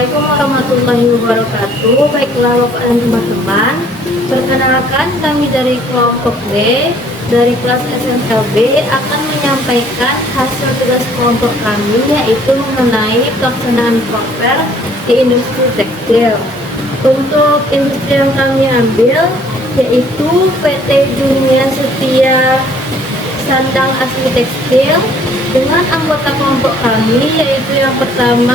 Assalamualaikum warahmatullahi wabarakatuh. Baiklah Bapak dan teman-teman, perkenalkan kami dari kelompok B dari kelas SMLB akan menyampaikan hasil tugas kelompok kami, yaitu mengenai pelaksanaan proper di industri tekstil. Untuk industri yang kami ambil yaitu PT Dunia Setia Sandang Asli Tekstil, dengan anggota kelompok kami, yaitu yang pertama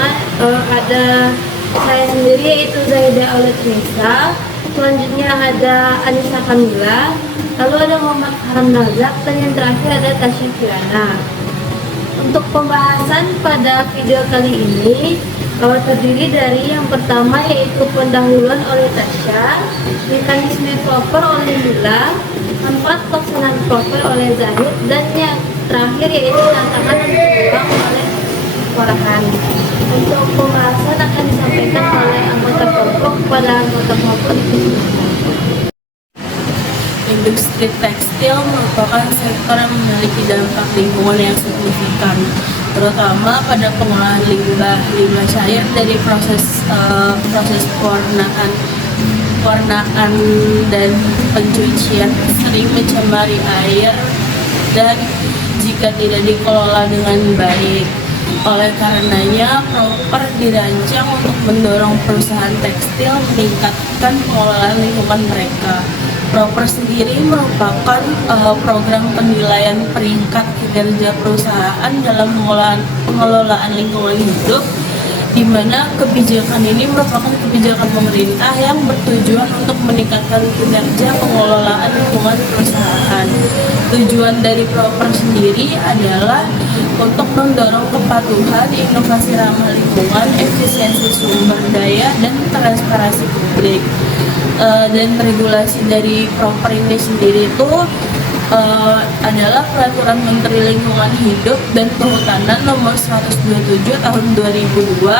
ada saya sendiri, yaitu Zaida Aulet Nisa, selanjutnya ada Anissa Kamila, lalu ada Muhammad Farhan Razak, dan yang terakhir ada Tasya Kirana. Untuk pembahasan pada video kali ini terdiri dari yang pertama yaitu pendahuluan oleh Tasya, mekanisme proper oleh Mila, manfaat pelaksanaan proper oleh Zahid, dan yang terakhir yaitu tantangan dan peluang oleh Farhan. Untuk pembahasan akan disampaikan oleh anggota kelompok kepada anggota kelompok itu. Industri tekstil merupakan sektor yang memiliki dampak lingkungan yang signifikan, terutama pada pengolahan limbah cair dari proses pewarnaan dan pencucian sering mencemari air dan jika tidak dikelola dengan baik. Oleh karenanya, proper dirancang untuk mendorong perusahaan tekstil meningkatkan pengelolaan lingkungan mereka. Proper sendiri merupakan program penilaian peringkat kinerja perusahaan dalam pengelolaan lingkungan hidup, di mana kebijakan ini merupakan kebijakan pemerintah yang bertujuan untuk meningkatkan kinerja pengelolaan lingkungan perusahaan. Tujuan dari proper sendiri adalah untuk mendorong kepatuhan, inovasi ramah lingkungan, efisiensi sumber daya, dan transparansi publik. Dan regulasi dari proper ini sendiri itu adalah Peraturan Menteri Lingkungan Hidup dan Kehutanan Nomor 127 Tahun 2002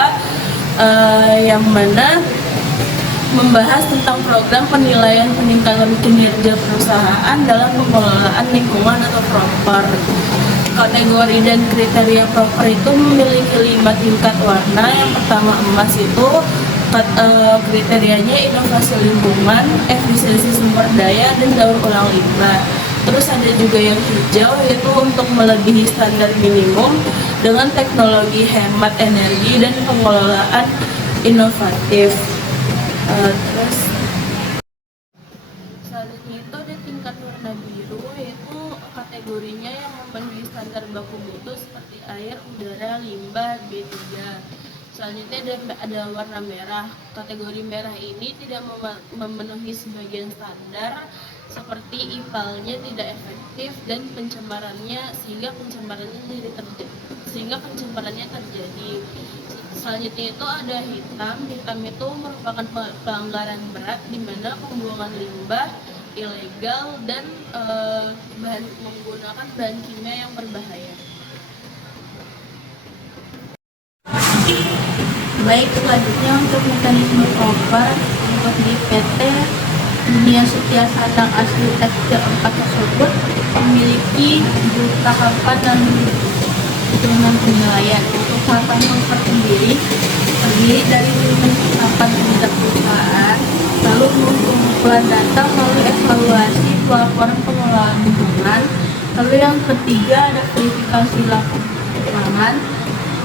yang mana membahas tentang program penilaian peningkatan kinerja perusahaan dalam pengelolaan lingkungan atau proper. Kategori dan kriteria proper itu memiliki 5 tingkat warna. Yang pertama emas itu kriterianya inovasi lingkungan, efisiensi sumber daya, dan daur ulang limbah. Terus ada juga yang hijau, yaitu untuk melebihi standar minimum dengan teknologi hemat energi dan pengelolaan inovatif. Terus selanjutnya itu ada tingkat warna biru, yaitu kategorinya yang memenuhi standar baku mutu seperti air, udara, limbah, B3. Selanjutnya ada warna merah. Kategori merah ini tidak memenuhi sebagian standar seperti IPAL-nya tidak efektif dan pencemarannya sehingga pencemarannya terjadi. Selanjutnya itu ada hitam. Hitam itu merupakan pelanggaran berat di mana pembuangan limbah ilegal dan menggunakan bahan kimia yang berbahaya. Baik, selanjutnya untuk mekanisme proper untuk di PT Dunia Setia Sandang Asli Tekstil 4 tersebut memiliki tahapan dan hitungan penilaian. Untuk tahapan proper sendiri terdiri dari 5 tahapan penilaian perusahaan, lalu pengumpulan data melalui evaluasi pelaporan pengelolaan lingkungan, lalu yang ketiga ada verifikasi lapangan.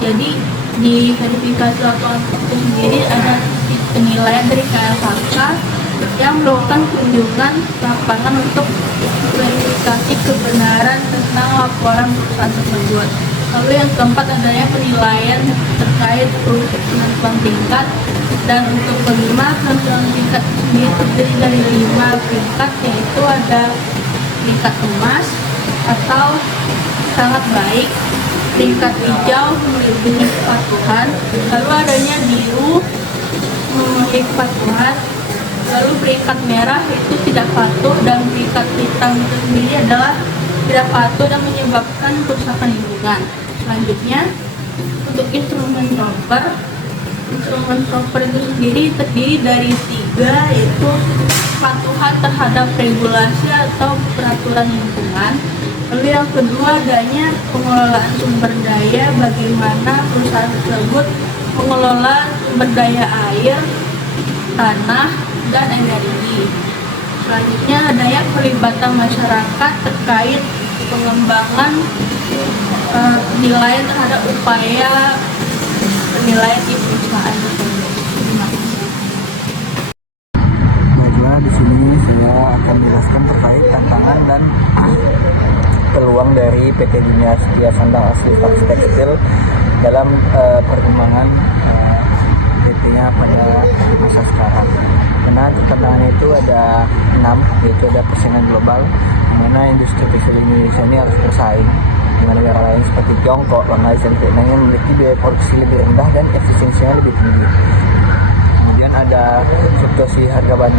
Jadi di verifikasi lapangan itu sendiri ada penilaian dari KLHK yang melakukan kunjungan lapangan untuk verifikasi kebenaran tentang laporan perusahaan tersebut. Lalu yang keempat adanya penilaian terkait penentuan tingkat, dan untuk kelima penentuan tingkat sendiri terdiri dari 5 tingkat, yaitu ada tingkat emas atau sangat baik, tingkat hijau memiliki kepatuhan, lalu adanya biru memiliki kepatuhan, lalu peringkat merah itu tidak patuh, dan peringkat hitam itu sendiri adalah tidak patuh dan menyebabkan kerusakan lingkungan. Selanjutnya untuk instrumen proper itu sendiri terdiri dari 3, yaitu kepatuhan terhadap regulasi atau peraturan lingkungan, Lalu yang kedua adanya pengelolaan sumber daya, bagaimana perusahaan tersebut mengelola sumber daya air, tanah, dan energi. Selanjutnya adanya pelibatan masyarakat terkait pengembangan penilaian terhadap upaya penilaian di perusahaan tersebut. Terima kasih. Baiklah, di sini saya akan menjelaskan terkait tantangan dan peluang dari PT Dunia Setia Sandang Asli Tekstil dalam perkembangan PT-nya pada masa sekarang. Karena tantangan itu ada 6, yaitu ada persaingan global, di mana industri tekstil Indonesia ini harus bersaing dengan negara lain seperti Tiongkok, Bangladesh, dan Vietnam yang memiliki biaya produksi lebih rendah dan efisiensinya lebih tinggi. Kemudian ada fluktuasi harga bahan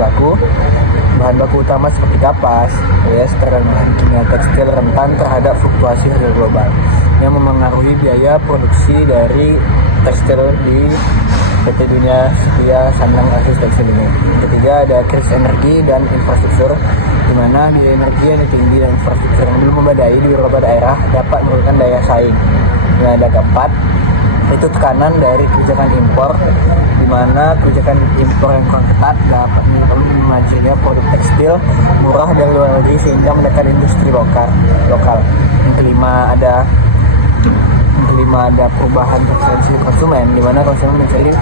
baku utama seperti kapas, polyester, dan bahan kimia tekstil rentan terhadap fluktuasi harga global yang memengaruhi biaya produksi dari tekstil di PT Dunia Setia Sandang Asli Tekstil ini. Ketiga, ada krisis energi dan infrastruktur, di mana biaya energi yang tinggi dan infrastruktur yang belum memadai di beberapa daerah dapat menurunkan daya saing. Dan ada keempat, itu tekanan dari kebijakan impor, di mana kebijakan impor yang kurang ketat dapat menyebabkan lebih majunya produk tekstil murah dari luar negeri sehingga menekan industri lokal. Yang kelima ada perubahan preferensi konsumen, di mana konsumen mencari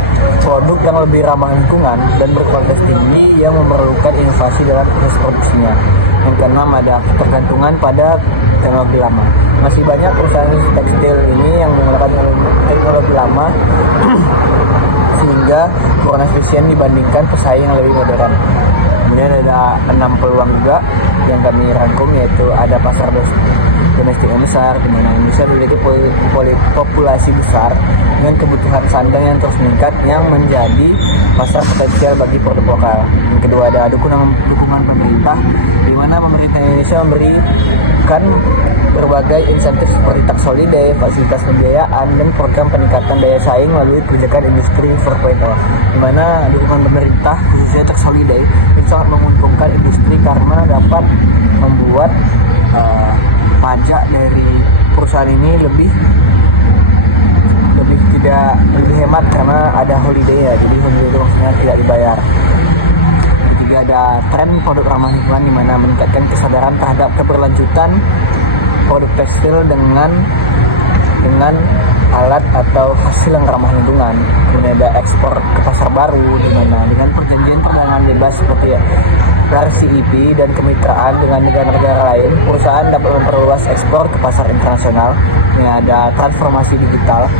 produk yang lebih ramah lingkungan dan berkualitas tinggi yang memerlukan inovasi dalam proses produksinya. Yang keenam ada ketergantungan pada teknologi lama. Masih banyak perusahaan tekstil ini yang menggunakan teknologi lama sehingga kurang efisien dibandingkan pesaing yang lebih modern. Kemudian ada 6 peluang juga yang kami rangkum, yaitu ada pasar domestik yang besar, di mana Indonesia memiliki populasi besar dengan kebutuhan sandang yang terus meningkat yang menjadi pasar potensial bagi produk lokal. Yang kedua ada dukungan pemerintah, di mana pemerintah Indonesia memberikan berbagai insentif seperti tax holiday, fasilitas pembiayaan, dan program peningkatan daya saing melalui kebijakan industri 4.0, di mana dukungan pemerintah khususnya tax holiday itu sangat menguntungkan industri karena dapat membuat pajak dari perusahaan ini lebih hemat karena ada holiday ya, jadi holiday itu maksudnya tidak dibayar. Ketiga ada tren produk ramah lingkungan, di mana meningkatkan kesadaran terhadap keberlanjutan produk tekstil dengan alat atau hasil yang ramah lingkungan. Kemudian ada ekspor ke pasar baru, di mana dengan perjanjian perdagangan bebas seperti RCEP dan kemitraan dengan negara-negara lain, perusahaan dapat memperluas ekspor ke pasar internasional. Ini ada transformasi digital,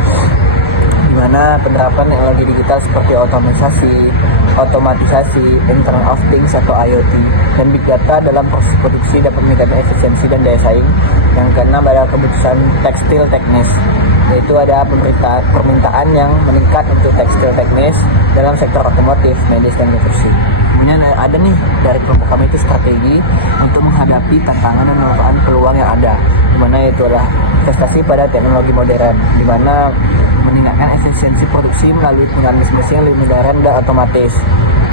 di mana penerapan teknologi digital seperti otomatisasi, Internet of Things atau IoT, dan Big Data dalam proses produksi dapat meningkatkan efisiensi dan daya saing. Yang keenam ada kebutuhan tekstil teknis, yaitu ada permintaan yang meningkat untuk tekstil teknis dalam sektor otomotif, medis, dan industri. Kemudian ada nih dari kelompok kami itu strategi untuk menghadapi tantangan dan memanfaatkan peluang yang ada, di mana itu adalah investasi pada teknologi modern, di mana meningkatkan efisiensi produksi melalui penggunaan mesin yang lebih modern dan otomatis.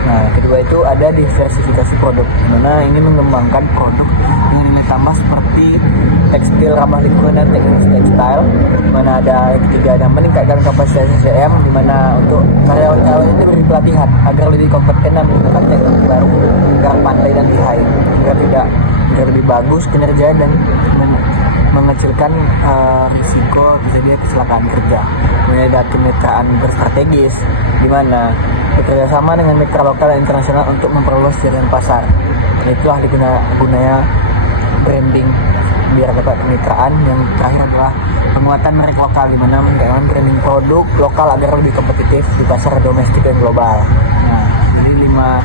Nah, kedua itu ada diversifikasi produk, di mana ini mengembangkan produk dengan nilai tambah seperti tekstil ramah lingkungan dan teknologi tekstil, di mana ada yang ketiga ada meningkatkan kapasitas SDM, di mana untuk karyawan-karyawan itu diberi pelatihan agar lebih kompeten dan menggunakan teknologi baru agar pandai dan lihai, agar lebih bagus kinerja dan mengecilkan risiko terjadinya kecelakaan kerja. Kemudian ada kemitraan berstrategis, di mana bekerja sama dengan mitra lokal dan internasional untuk memperluas jaringan pasar. Itulah gunanya branding biar dapat kemitraan. Yang terakhir adalah penguatan merek lokal, di mana meningkatkan branding produk lokal agar lebih kompetitif di pasar domestik dan global. Nah, jadi 5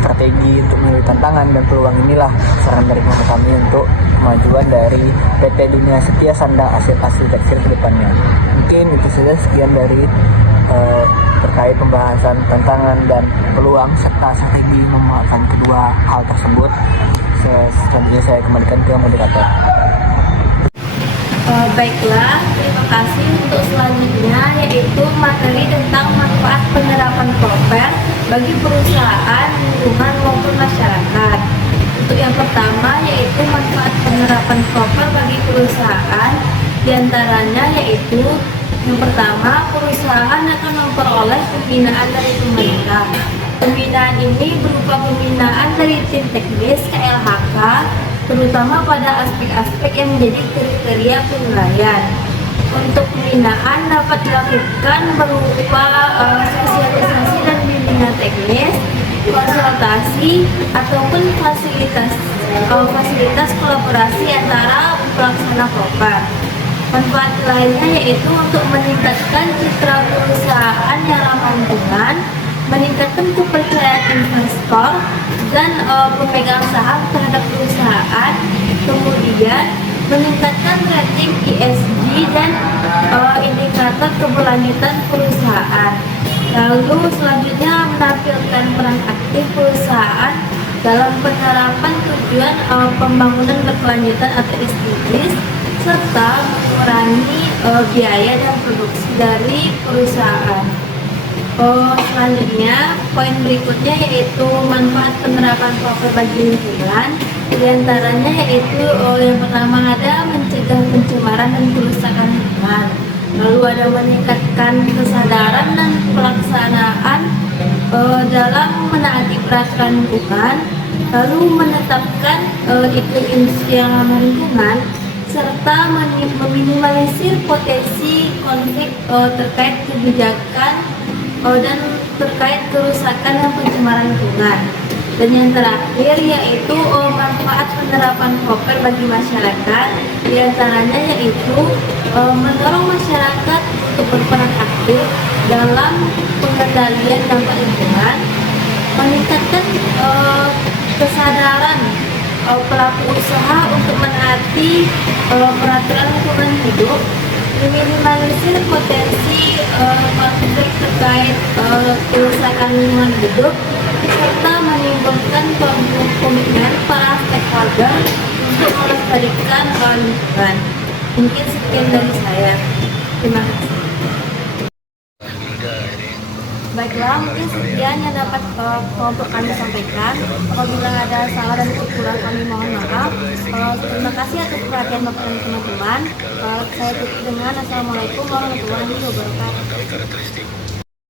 strategi untuk melalui tantangan dan peluang inilah saran dari kami untuk kemajuan dari PT Dunia Setia Sandang Asli Tekstil ke depannya. Mungkin itu saja, sekian dari terkait pembahasan tantangan dan peluang serta strategi memanfaatkan kedua hal tersebut. Selanjutnya saya kembalikan ke moderator. Baiklah, terima kasih. Untuk selanjutnya yaitu materi tentang manfaat penerapan proper bagi perusahaan, lingkungan maupun masyarakat. Untuk yang pertama yaitu manfaat penerapan proper bagi perusahaan, diantaranya yaitu yang pertama, perusahaan akan memperoleh pembinaan dari pemerintah. Pembinaan ini berupa pembinaan dari tim teknis KLHK, terutama pada aspek-aspek yang menjadi kriteria penilaian. Untuk pembinaan dapat dilakukan berupa sosialisasi dan bimbingan teknis, konsultasi, ataupun fasilitas kolaborasi antara pelaksana proper. Manfaat lainnya yaitu untuk meningkatkan citra perusahaan yang ramah lingkungan, meningkatkan kepercayaan investor dan pemegang saham terhadap perusahaan, kemudian meningkatkan rating ESG dan indikator keberlanjutan perusahaan. Lalu selanjutnya menampilkan peran aktif perusahaan dalam penerapan tujuan pembangunan berkelanjutan atau SDGs, serta mengurangi biaya dan produksi dari perusahaan. Selanjutnya, poin berikutnya yaitu manfaat penerapan proper bagi lingkungan. Di antaranya yaitu yang pertama ada mencegah pencemaran dan kerusakan lingkungan. Lalu ada meningkatkan kesadaran dan pelaksanaan dalam menaati peraturan lingkungan. Lalu menetapkan iklim yang ramah lingkungan, serta meminimalisir potensi konflik terkait kebijakan dan terkait kerusakan dan pencemaran lingkungan. Dan yang terakhir yaitu manfaat penerapan proper bagi masyarakat, diantaranya yaitu mendorong masyarakat untuk berperan aktif dalam pengendalian dampak lingkungan, meningkatkan kesadaran pelaku usaha untuk menaati peraturan lingkungan hidup, meminimalisir potensi konflik terkait kerusakan lingkungan hidup, serta menimbulkan komitmen para stakeholder untuk melestarikan lingkungan. Mungkin sekian dari saya. Terima kasih. Baiklah, mungkin sekian yang dapat kelompok kami sampaikan. Apabila ada salah dan kekurangan kami mohon maaf. Terima kasih atas perhatian Bapak dan teman-teman. Saya tutup dengan Assalamualaikum warahmatullahi wabarakatuh.